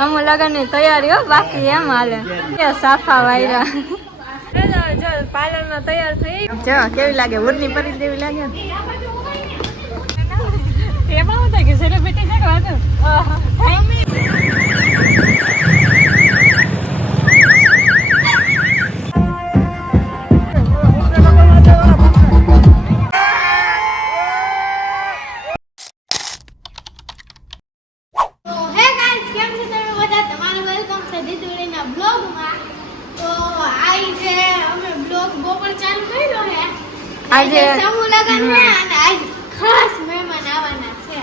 સમૂહ લગન ની તૈયારી હો બાકી એમ હાલે સાફા વાયરા જો પાર્લર માં તૈયાર થઈ જો કેવી લાગે ઉરની પરી જેવી લાગે એમાં હું થાય કે સેલિબ્રિટી છે કે વાતો આજે સમૂહ લગન છે અને આજ ખાસ મહેમાન આવવાના છે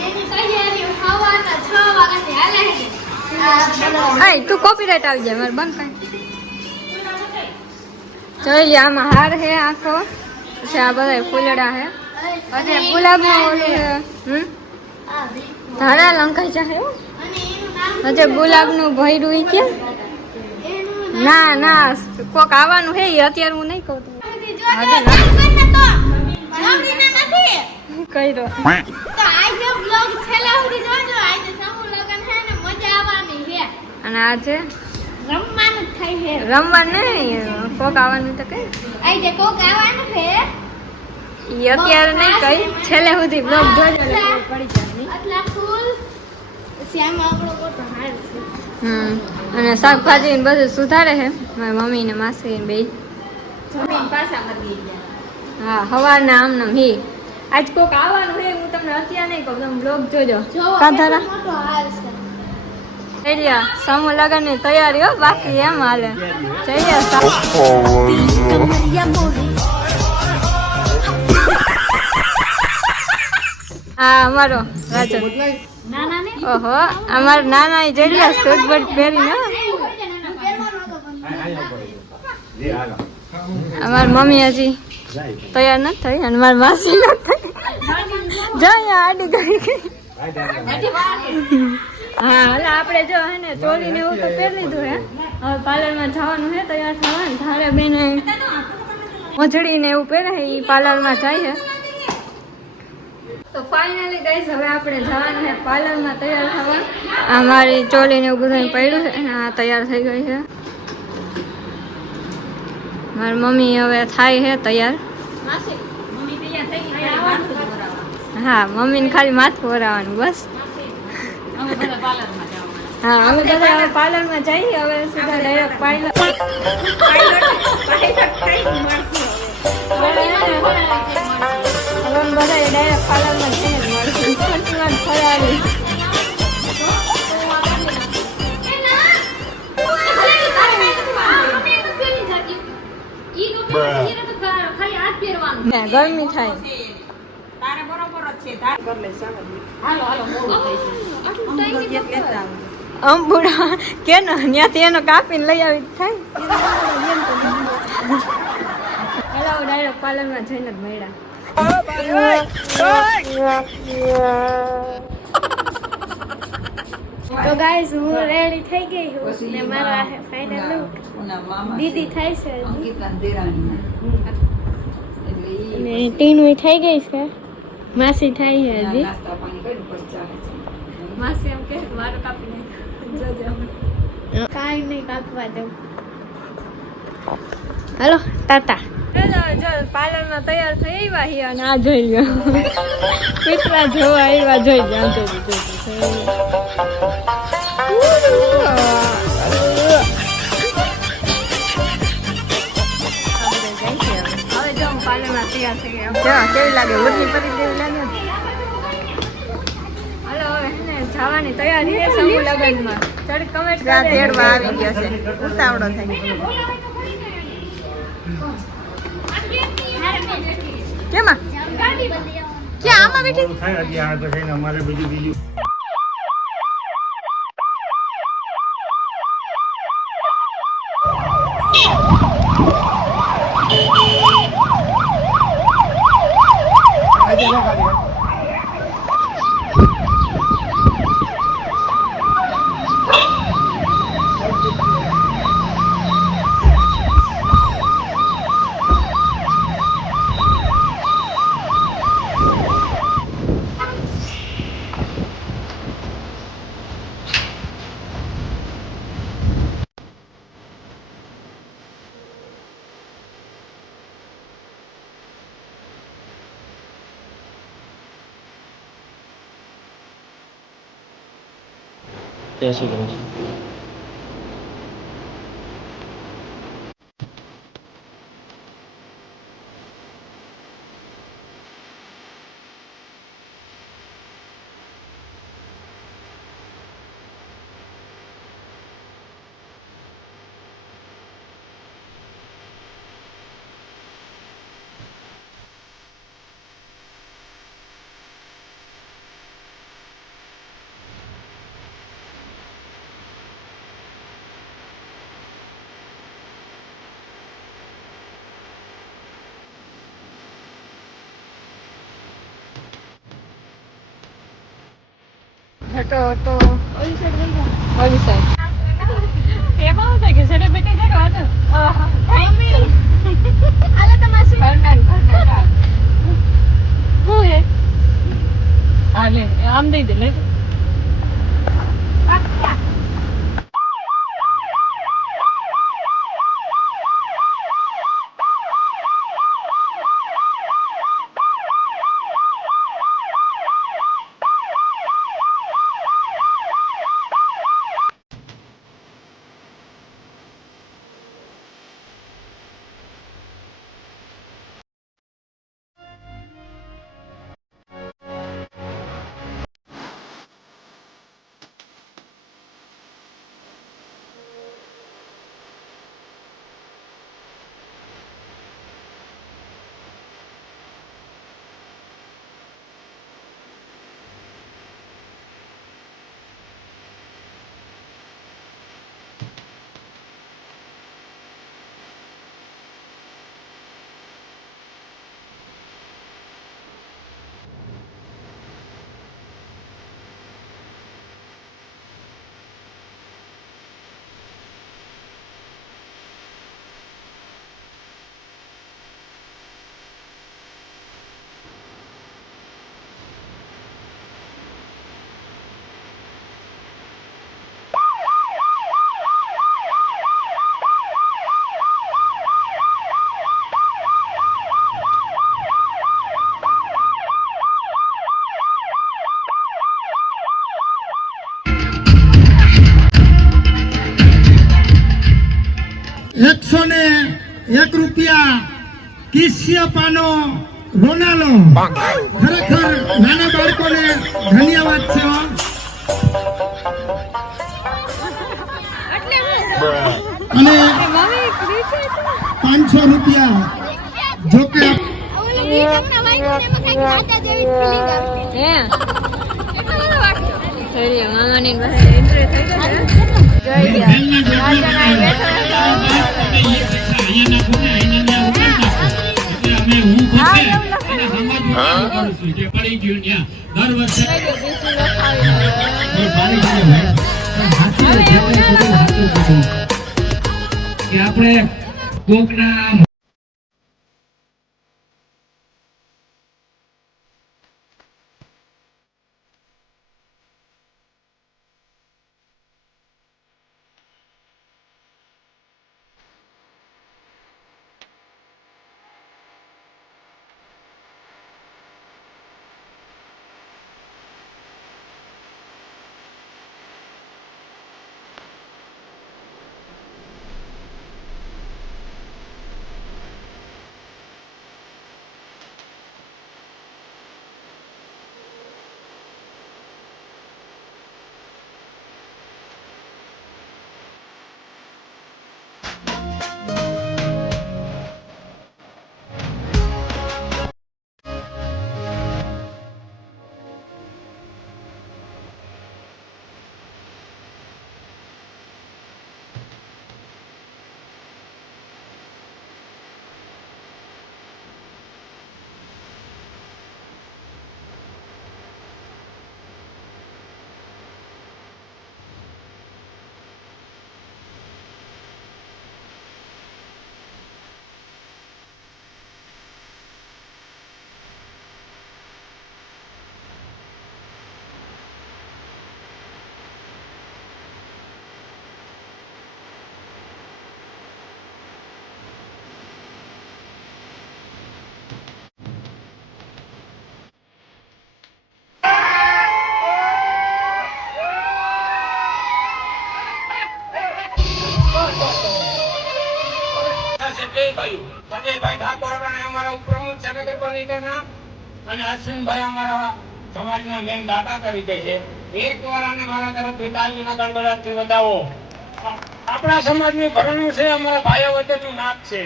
એની તૈયારી સવારના 6 વાગ્યાથી હાલે છે આય તું કોપીરાઈટ આવી જાય માર બંધ કઈ જોઈ લે આમાં હાર હે આખો પછી આ બધા ફૂલડા હે અને ગુલાબનો ઓલું હે ધારા લંકાઈ જાહે અને ગુલાબનું ભયરું ઈ કે ના ના કોક આવવાનું હે અત્યારે હું નહીં કહું કઈ દો તો આજે બ્લોગ છેલ્લા સુધી જોજો આજે સમૂહ લગન છે ને મજા આવવાની છે અને આજે રમવાનું થાય છે રમવાનું નહીં કોક આવવાનું તો કઈ આજે કોક આવવાનું છે ઈ અત્યારે નહીં કઈ છેલ્લે સુધી બ્લોગ જોજો એટલે પડી જાય આટલા ફૂલ શ્યામ આપણો કોટ હાર છે અને શાકભાજી ને બધું સુધારે છે મારી મમ્મી ને માસી ને બે જમીન પાછા મરી ગયા હા હવારના આમ નામ હી આજ કોક આવવાનું હે હું તમને અત્યારે નહીં કહું તમે બ્લોગ જોજો કાંધારા એલિયા સમૂહ લગન ની તૈયારી હો બાકી એમ હાલે જઈએ હા અમારો રાજુ ઓહો અમાર નાના જઈ સૂટ બૂટ પહેરીને અમાર મમ્મી હજી તૈયાર નથી થઈ અને મારી માસી નથી થઈ જાય આડી કરી હા એટલે આપણે જો હે ને ચોલી ને એવું તો પહેરી લીધું હે હવે પાર્લરમાં જવાનું હે તૈયાર થવાનું ધારે બેને મોજડી ને એવું પહેરે એ પાર્લરમાં જાય છે તો ફાઇનલી ગાઈસ હવે આપણે જવાનું છે પાર્લરમાં તૈયાર થવા આ મારી ચોલી ને એવું બધું પડ્યું છે અને આ તૈયાર થઈ ગઈ છે મારી મમ્મી હવે થાય છે તૈયાર હા મમ્મીને ખાલી માથું વરાવવાનું બસ હા અમે બધા હવે પાર્લરમાં જઈએ હવે સીધા ડાયરેક્ટ પાર્લર બધા ડાયરેક્ટ પાર્લરમાં જઈને મળશું ફરાવી ગરમી થાય અંબુડા કે ત્યાંથી એનો કાપીને લઈ આવી થાય હેલો ડાયરેક્ટ પાર્લરમાં જઈને જ મળ્યા તો ગાઈસ હું રેડી થઈ ગઈ છું ને મારા ફાઇનલ લુક દીદી થાય છે ને ટીનું થઈ ગઈ છે માસી થાય છે હજી માસી એમ કે મારું કાપી જોજો કાઈ નહીં કાપવા દઉં હાલો ટાટા જો પાર્લરમાં તૈયાર થઈ આવ્યા hier અને આ જોઈ લ્યો કેટલા જોવા આવ્યા જોઈ જાવ તો હવે જો પાર્લરમાં તૈયાર થઈ ગયા કેવી લાગે ઉડની પરી જેવી લાગે હાલો હવે ને જવાની તૈયારી છે સમૂહ લગનમાં ચડ કમેન્ટ કરી તેડવા આવી ગયો છે ઉતાવળો થાય કેમાં ક્યાં આમાં બેઠી થાય હજી આ તો થઈને અમારે બીજું જય શ્રી કૃષ્ણ. તો ઓલી સાઈડ એમાં શું થાય કે સેલિબ્રિટી છે કે વાત આલે તમારે શું હે આ લે આમ દઈ દે લે ₹101 કિસ્ય પાનો રોનાલો ખરેખર નાના બાળકોને ધન્યવાદ છે અને ₹500 જો કે મામાની એન્ટ્રી થઈ આપણે કોકના અને અશ્વિનભાઈ અમારા સમાજના મેન દાતા તરીકે છે. એકવાર આને મારા તરફથી તાલીના ગણગણાટથી વધાવો. આપણા સમાજની ભરણું છે, અમારા ભાઈઓ વચ્ચેનું નાક છે.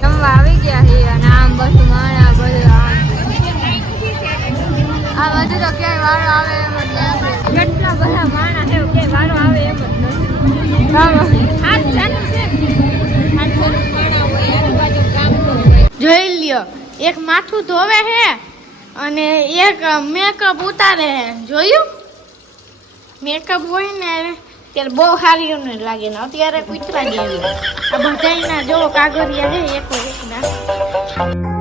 જમવા આવી ગયા છે અને આમ બધું માણા બધું આ બધું તો ક્યાંય વારો આવે એમ જ નથી. કેટલા બધા માણા છે ક્યાંય વારો આવે એમ જ નથી. જોઈ લ્યો, એક માથું ધોવે છે અને એક મેકઅપ ઉતારે છે. જોયું? મેકઅપ હોય ને ત્યારે બહુ સારી ને લાગે ને અત્યારે કૂતરા જેવી. આ બધાયના જો કાગળિયા છે એક ના